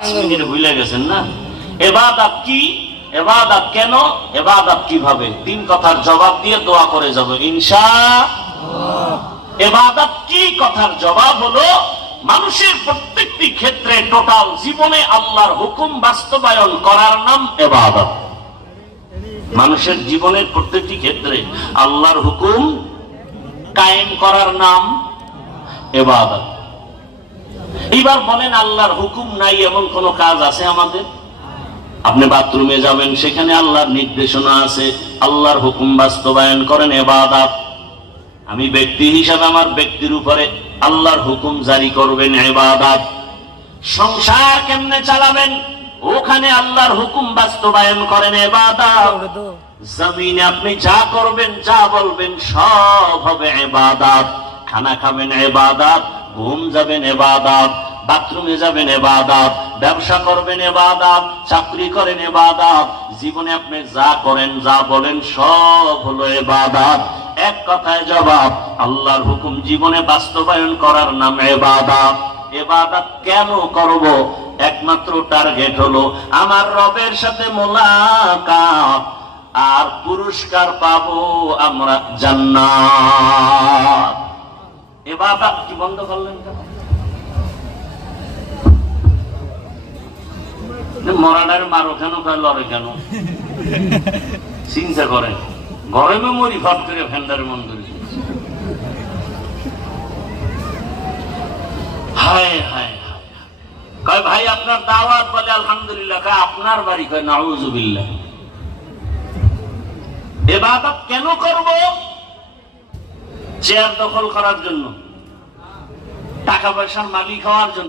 ভুলে গেছেন না? ইবাদত কি, ইবাদত কেন, ইবাদত কিভাবে, তিন কথার জবাব দিয়ে দোয়া করে যাব ইনশাআল্লাহ। ইবাদত কি কথার জবাব হলো মানুষের প্রত্যেকটি ক্ষেত্রে টোটাল জীবনে আল্লাহর হুকুম বাস্তবায়ন করার নাম ইবাদত। মানুষের জীবনের প্রত্যেকটি ক্ষেত্রে আল্লাহর হুকুম কায়েম করার নাম ইবাদত। এইবার বলেন, আল্লাহর হুকুম নাই এমন কোন কাজ আছে আমাদের? আপনি বাথরুমে যাবেন, সেখানে আল্লাহর নির্দেশনা আছে, আল্লাহর হুকুম বাস্তবায়ন করেন ইবাদত। আমি ব্যক্তি হিসাবে আমার ব্যক্তির উপরে আল্লাহর হুকুম জারি করবেন ইবাদত। সংসার কেমনে চালাবেন, ওখানে আল্লাহর হুকুম বাস্তবায়ন করেন ইবাদত। জমিনে আপনি যা করবেন, যা বলবেন সব হবে ইবাদত। খানা খাবেন ইবাদত, ঘুম যাবেন ইবাদত, বাথরুমে যাবেন ইবাদত, ব্যবসা করবেন ইবাদত, চাকরি করেন ইবাদত। জীবনে আপনি যা করেন, যা বলেন সব হলো ইবাদত। এক কথায় জবাব, আল্লাহর হুকুম জীবনে বাস্তবায়ন করার নাম ইবাদত। ইবাদত কেন করব? একমাত্র টার্গেট হলো আমার রবের সাথে মোলাকাত, আর পুরস্কার পাবো আমরা জান্নাত। ইবাদত কি বন্ধ করলেন কেন? মরানার মারো কেন, লড়ে কেন? চিন্তা করেন, গরমে মরি ফট করে ফেন্ডারের মন্দিরে। হায় হায় কয় ভাই আপনার দাওয়াত, বলে আলহামদুলিল্লাহ। কয় আপনার বাড়ি? কয় নাউযুবিল্লাহ। ইবাদত কেন করব? চেয়ার দখল করার জন্য, টাকা পয়সার মালিক হওয়ার জন্য।